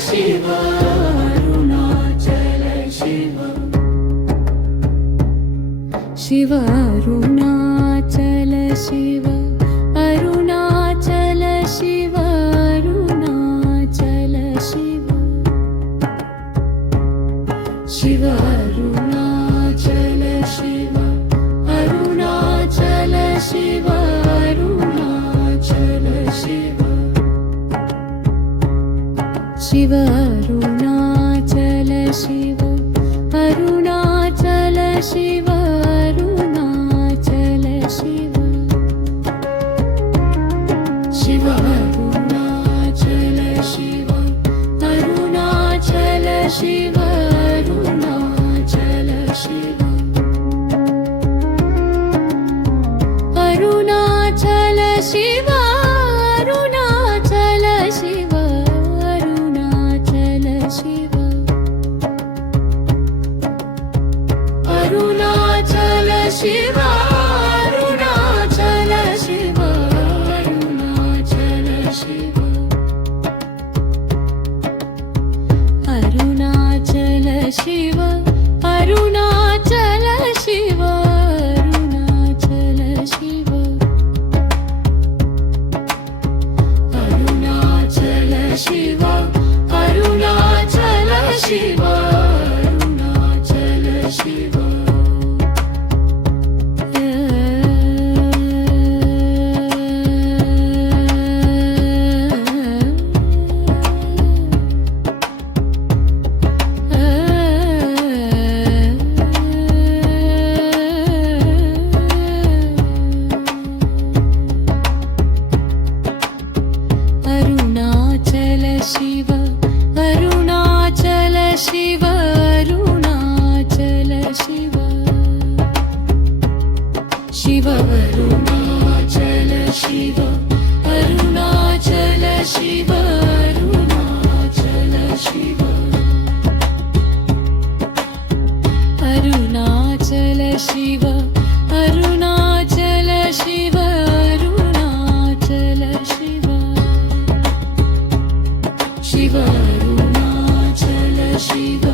Shiv Arunachal Shiv Shiv Arunachal Shiv Arunachal Shiv Arunachal Shiv Shiv Arunachal Shiv Arunachal Shiv Arunachal Shiv Shiv Arunachal Shiv Arunachal Shiv Arunachal Shiv Shiv Arunachal Shiv Arunachal Shiv Arunachal Shiv Arunachal Shiv Arunachal Shiv Arunachal Shiv Arunachal Shiv Arunachal Shiv Arunachal Shiv Arunachal Shiv Arunachal Shiv Arunachal Shiv Arunachal Shiv Arunachal Shiv Arunachal Shiv Arunachal Shiv Arunachal Shiv Arunachal Shiv Shiv Arunachal Shiv Arunachal Shiv Arunachal Shiv Arunachal Shiv Arunachal Shiv Arunachal Shiv Shiv Arunachal Shiv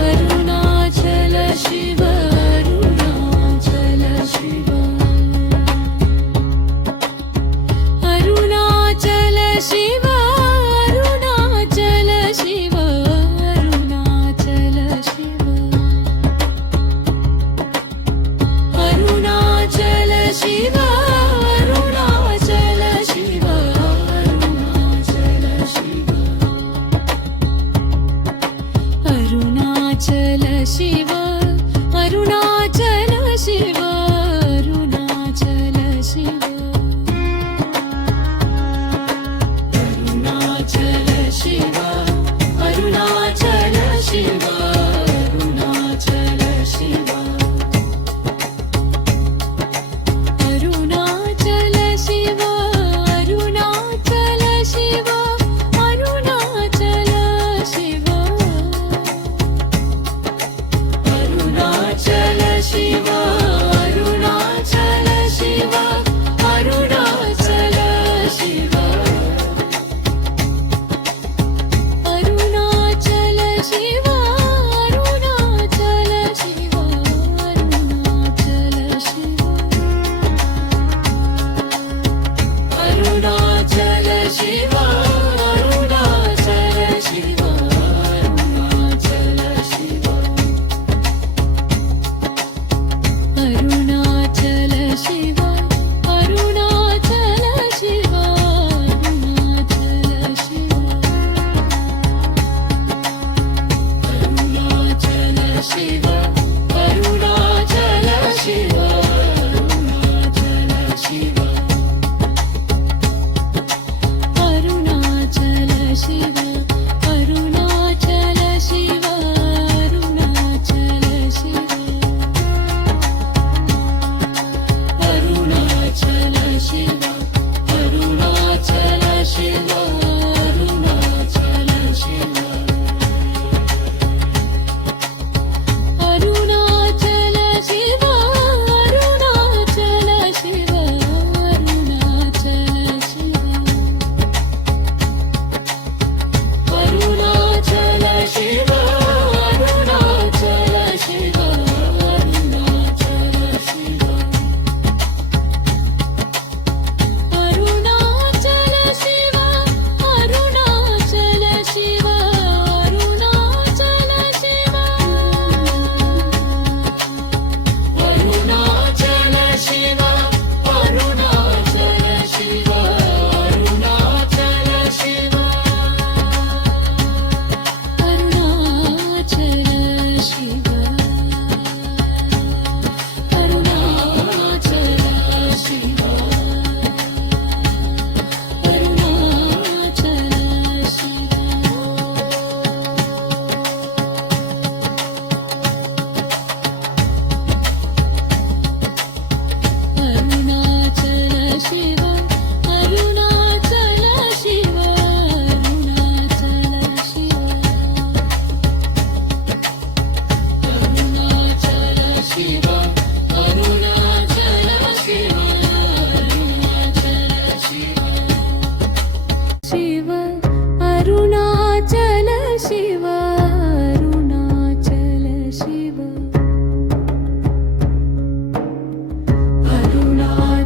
Arunachal Shiv Arunachal Shiv Arunachal Shiv Arunachal Shiv Arunachal Shiv Arunachal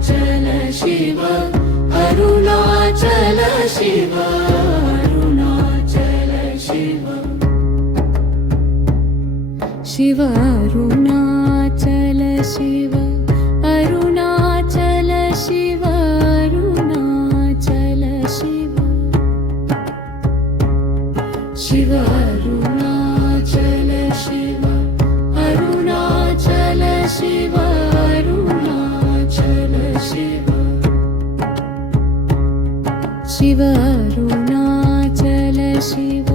Shiv Arunachal Shiv Arunachal Shiv Shiv Arunachal Shiv Arunachal Shiv Arunachal Shiv Shiv Arunachal Shiv Arunachal Shiv Arunachal Shiv Shiv Arunachal Shiv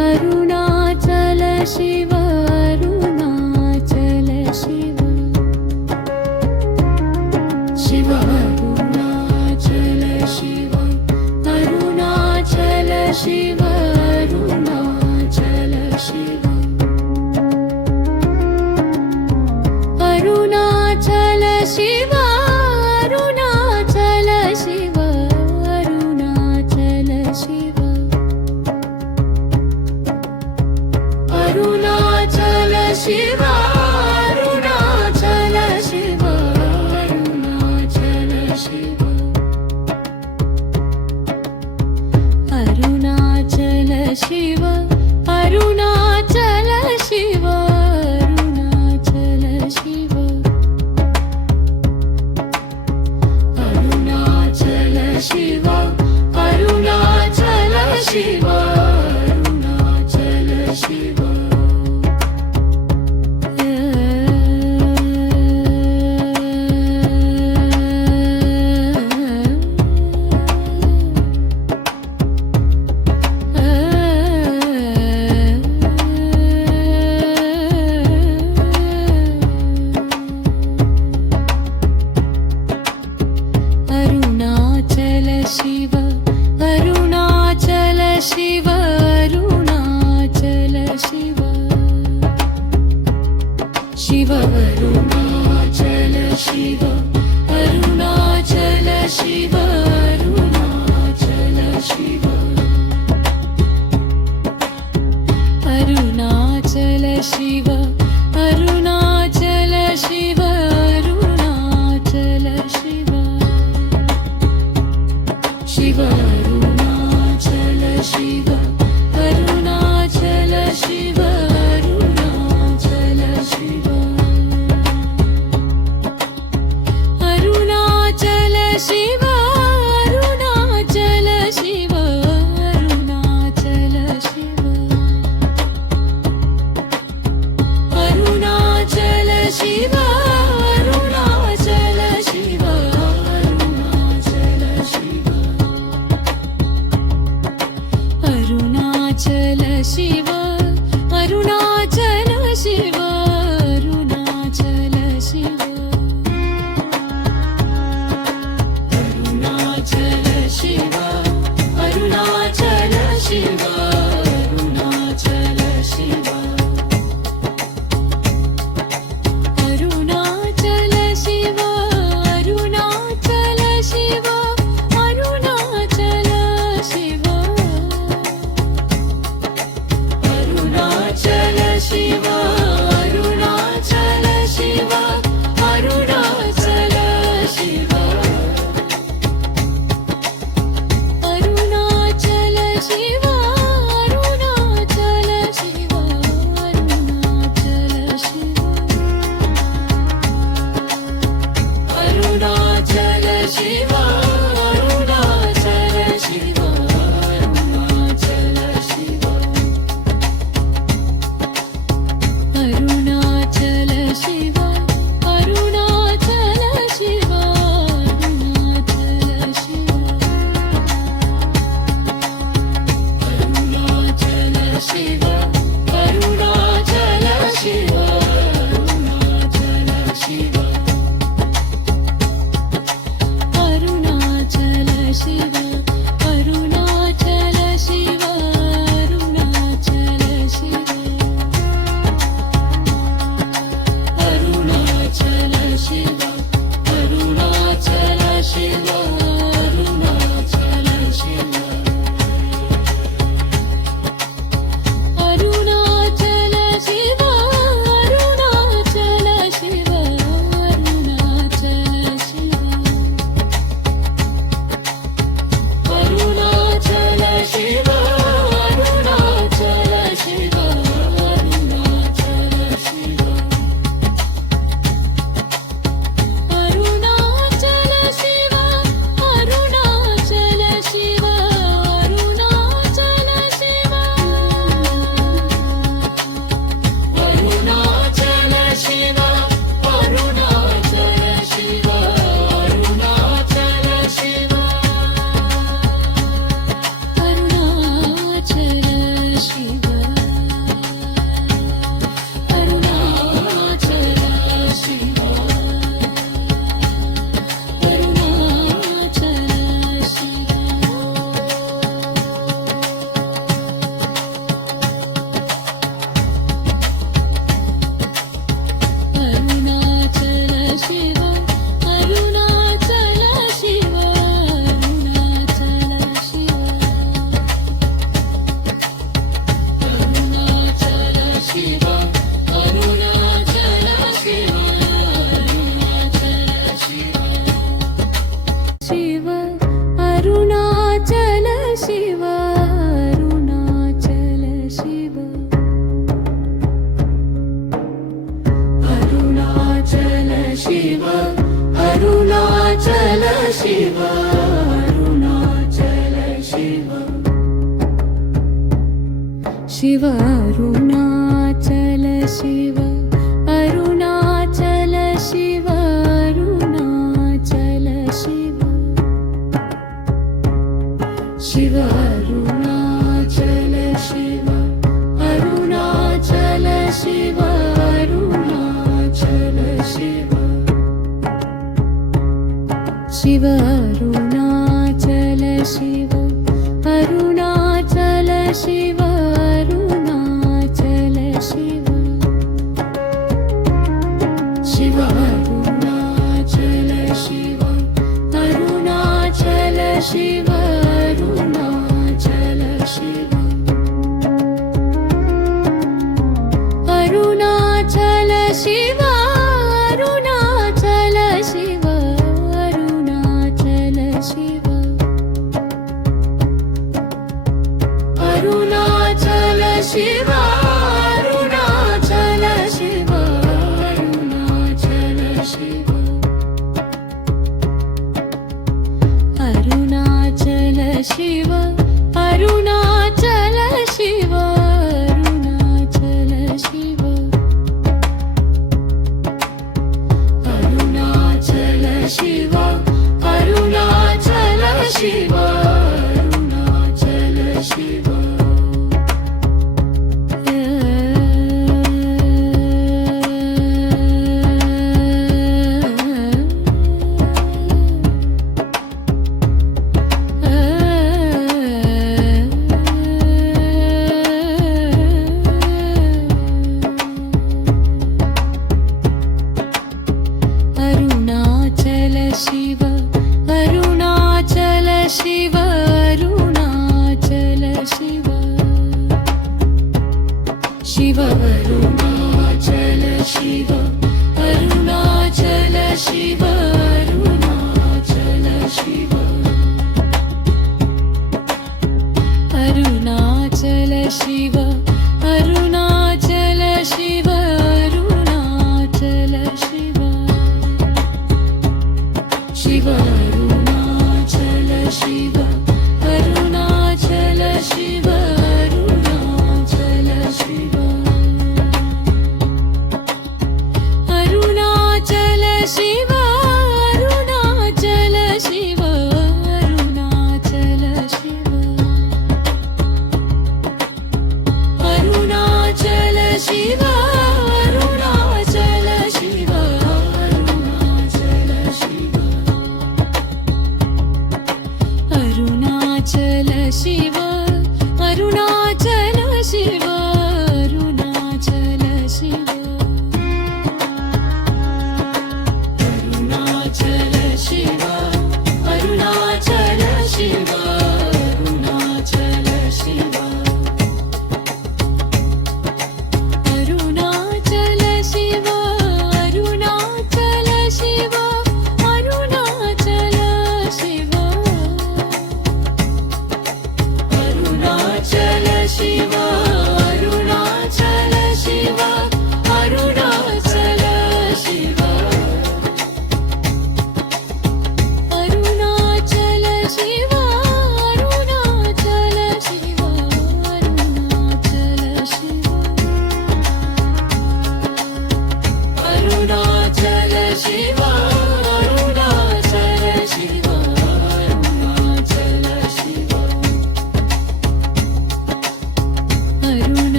Arunachal Shiv Arunachal Shiv Shiv Arunachal Shiv Arunachal Shiv Arunachal Shiv Arunachal Shiv Arunachal Shiv Arunachal Shiv Arunachal Shiv Arunachal Shiv Arunachal Shiv Arunachal Shiv Arunachal Shiv Arunachal Shiv Arunachal Shiv Arunachal Shiv Arunachal Shiv Arunachal Shiv Arunachal Shiv Arunachal Shiv Shiv Arunachal Shiv Arunachal Shiv Arunachal Shiv Arunachal Shiv Arunachal Shiv Arunachal Shiv Shiv Arunachal Shiv Arunachal Shiv Arunachal Shiv Arunachal Shiv Arunachal Shiv Arunachal Shiv Arunachal Shiv Arunachal Shiv Arunachal Shiv Arunachal Shiv Arunachal Shiv Arunachal Shiv Shiv Arunachal Shiv Arunachal Shiv Arunachal Shiv Arunachal Shiv Arunachal Shiv Shiv Arunachal Shiv Arunachal Shiv Arunachal Shiv Shiv Arunachal Shiv Arunachal Shiv Arunachal Shiv Shiv Arunachal Shiv Arunachal Shiv Arunachal Shiv Shiv Arunachal Shiv Arunachal Shiv Arunachal Shiv Arunachal Shiv Arunachal Shiv Arunachal Shiv Arunachal Shiv Arunachal Shiv Arunachal Shiv Arunachal Shiv Arunachal Shiv Arunachal Shiv Arunachal Shiv Arunachal Shiv Arunachal Shiv Arunachal Shiv Arunachal Shiv Arunachal Shiv Shiv Arunachal Shiv Arunachal Shiv Arunachal Shiv Arunachal Shiv Arunachal Shiv Arunachal Shiv Shiv Arunachal Shiv Arunachal Shiv Arunachal Shiv Arunachal Shiv Arunachal Shiv Arunachal Shiv Arunachal Shiv Arunachal Shiv Arunachal Shiv Arunachal Shiv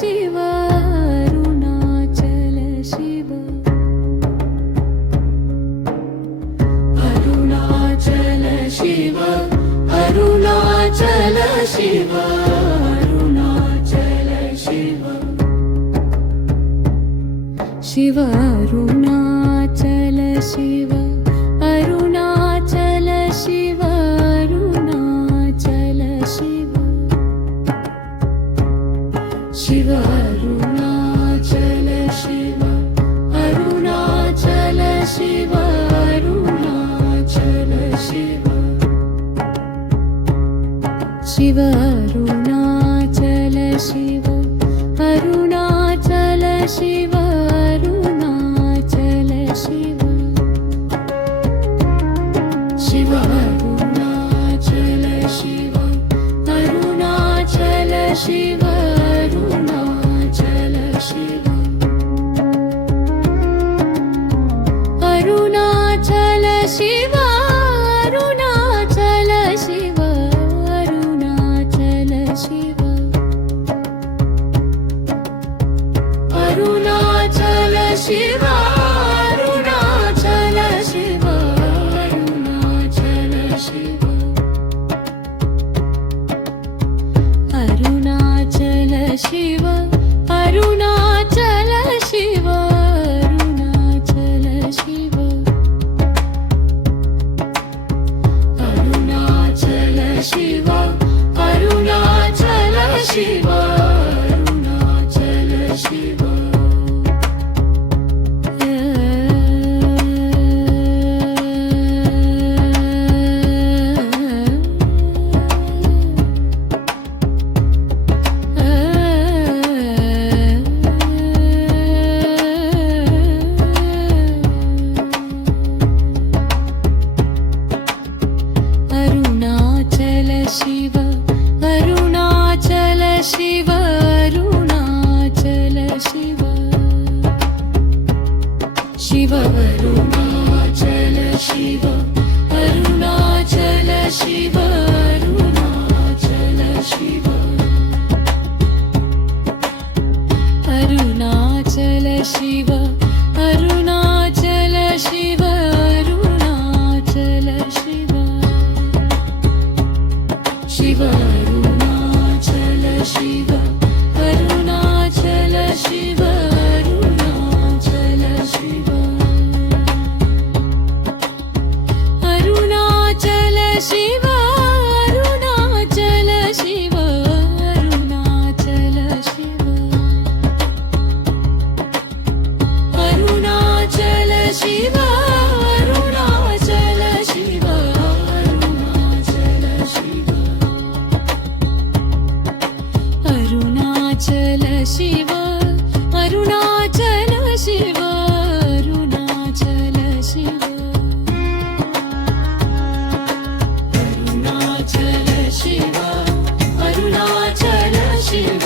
Shiv Arunachal Shiv Arunachal Shiv Arunachal Shiv Arunachal Shiv Shiv Arunachal Shiv Arunachal Shiv Arunachal Shiv Shiv Arunachal Shiv Arunachal Shiv Arunachal Shiv Shiv Arunachal Shiv Arunachal Shiv Arunachal Shiv Shiv Arunachal Shiv Arunachal Shiv Arunachal Shiv Arunachal Shiv Arunachal Shiv Arunachal Shiv Arunachal Shiv Arunachal Shiv Arunachal Shiv Arunachal Shiv Arunachal Shiv Arunachal Shiv Arunachal Shiv Arunachal Shiv Arunachal Shiv Arunachal Shiv Arunachal Shiv Arunachal Shiv Shiv Arunachal Shiv Arunachal Shiv Arunachal Shiv Arunachal Shiv Arunachal Shiv Arunachal Shiv Shiv Arunachal Shiv Arunachal Shiv Arunachal Shiv Arunachal Shiv Arunachal Shiv Arunachal Shiv Arunachal Shiv Arunachal Shiv Arunachal Shiv Arunachal Shiv Arunachal Shiv Arunachal Shiv Arunachal Shiv Arunachal Shiv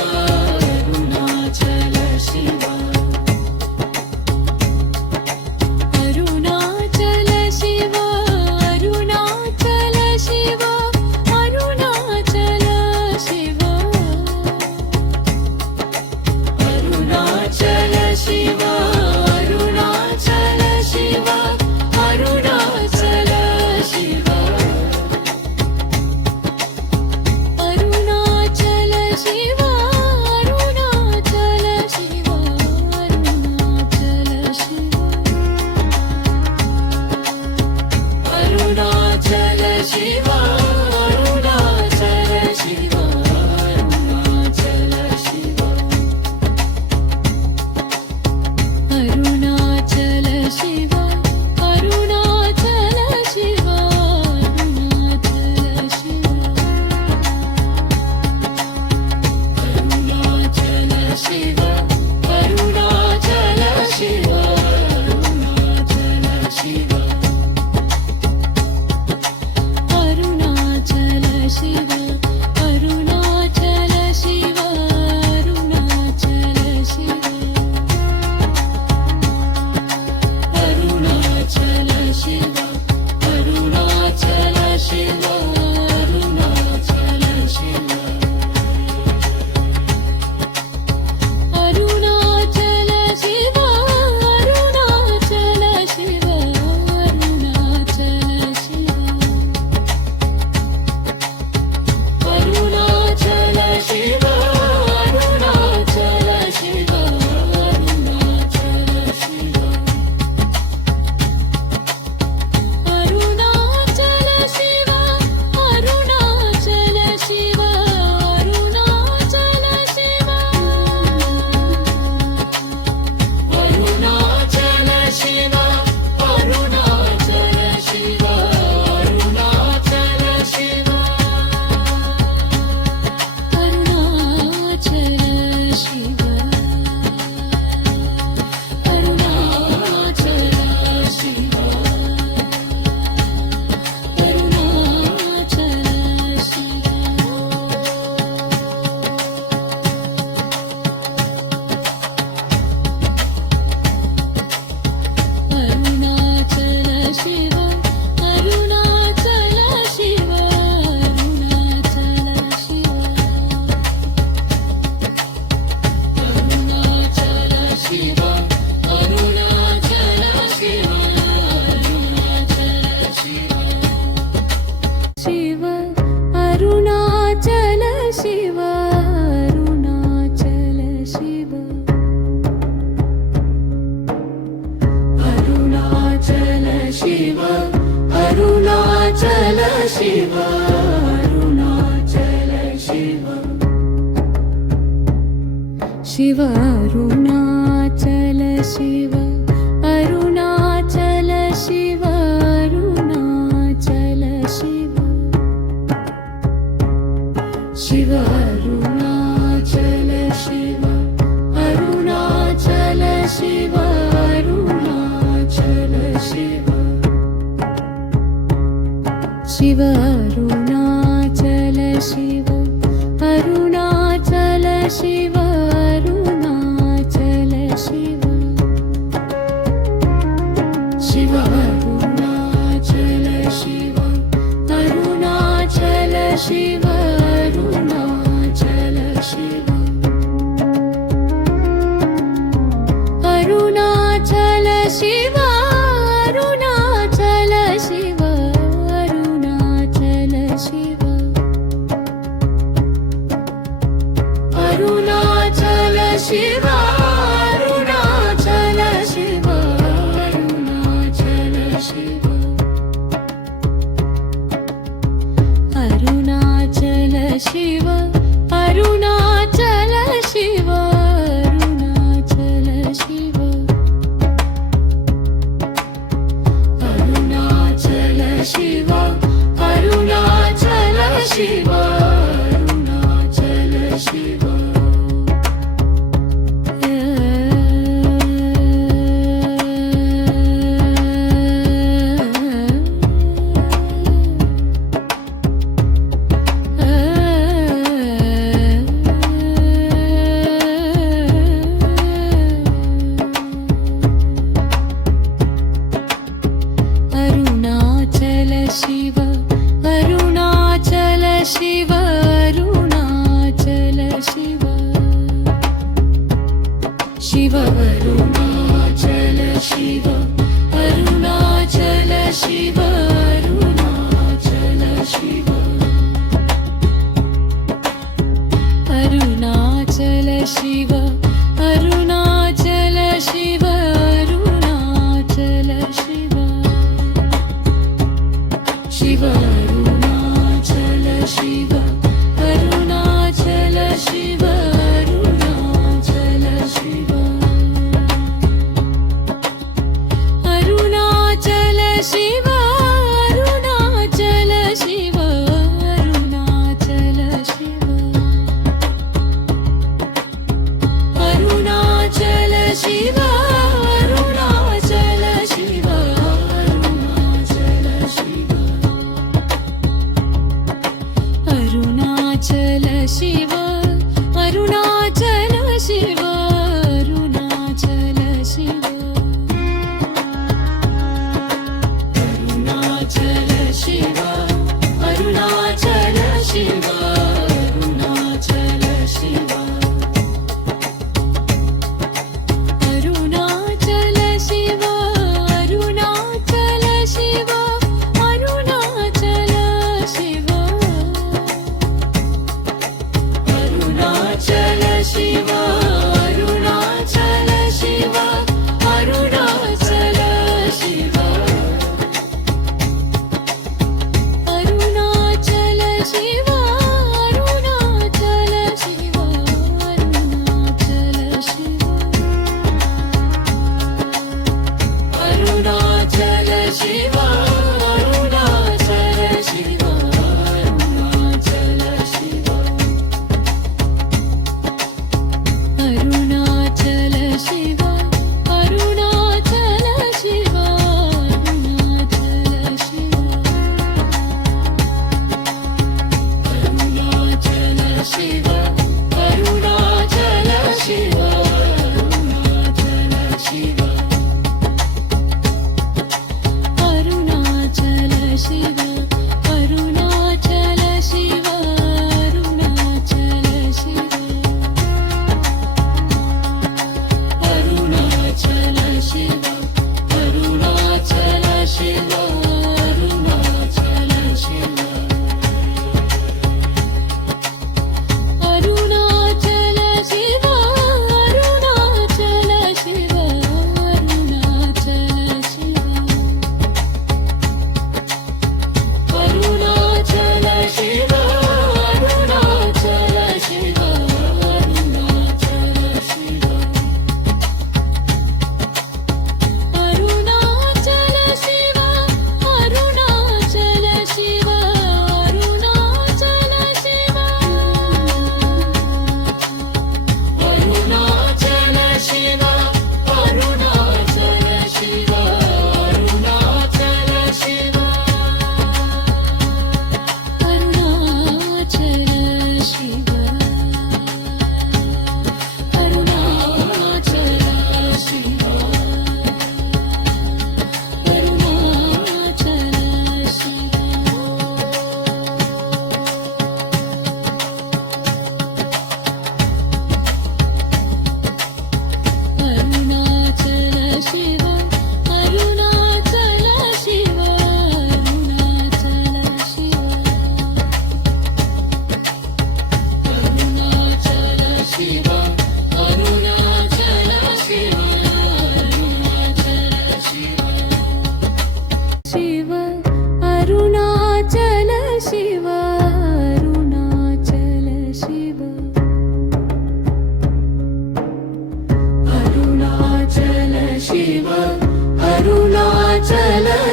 Arunachal Shiv Arunachal Shiv Arunachal Shiv Arunachal Shiv Shiv Arunachal Shiv Arunachal Shiv Arunachal Shiv Shiv Arunachal Shiv Arunachal Shiv Arunachal Shiv Shiv Arunachal Shiv Arunachal Shiv Arunachal Shiv Shiv Arunachal Shiv Arunachal Shiv Arunachal Shiv Arunachal Shiv Arunachal Shiv Arunachal Shiv Arunachal Shiv Arunachal Shiv Arunachal Shiv Arunachal Shiv Arunachal Shiv Arunachal Shiv Arunachal Shiv Arunachal Shiv Arunachal Shiv Arunachal Shiv Arunachal Shiv Arunachal Shiv Shiv Arunachal Shiv Arunachal Shiv Arunachal Shiv Arunachal Shiv Arunachal Shiv Arunachal Shiv Shiv Arunachal Shiv Arunachal Shiv Arunachal Shiv Arunachal Shiv Arunachal Shiv Arunachal Shiv Arunachal Shiv Arunachal Shiv Arunachal Shiv Arunachal Shiv Arunachal Shiv Arunachal Shiv Arunachal Shiv Arunachal Shiv Arunachal Shiv Arunachal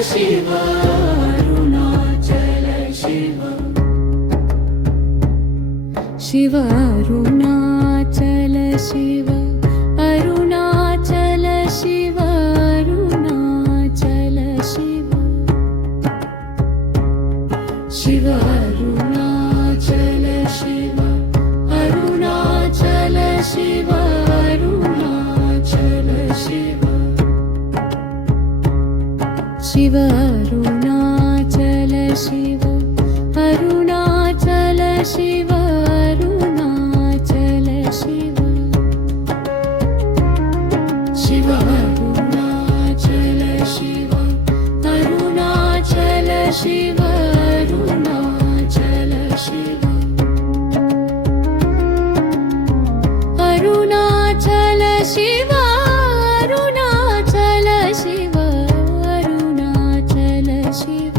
Shiv Arunachal Shiv Shiv Arunachal Shiv Arunachal Shiv Arunachal Shiv Shiv Arunachal Shiv Arunachal Shiv Arunachal Shiv Shiv Arunachal Shiv Arunachal Shiv Arunachal Shiv Shiv Arunachal Shiv Arunachal Shiv Arunachal Shiv Arunachal Shiv Arunachal Shiv Arunachal Shiv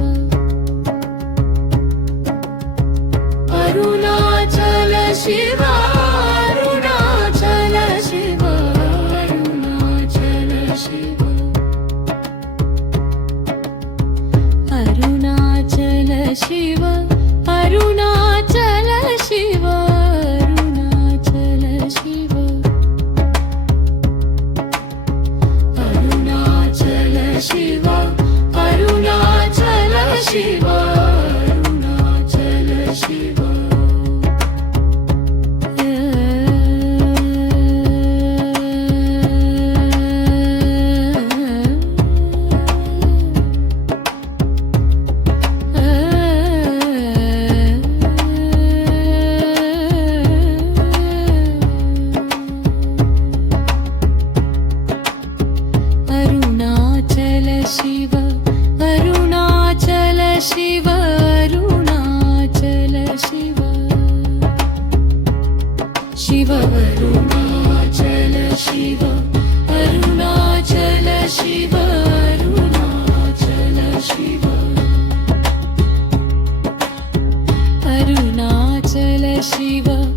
Arunachal Shiv Arunachal Shiv Arunachal Shiv Arunachal Shiv Arunachal Shiv Arunachal Shiv Arunachal Shiv Arunachal Shiv Arunachal Shiv Arunachal Shiv Arunachal Shiv Arunachal Shiv Shiv Arunachal Shiv Arunachal Shiv Arunachal Shiv Arunachal Shiv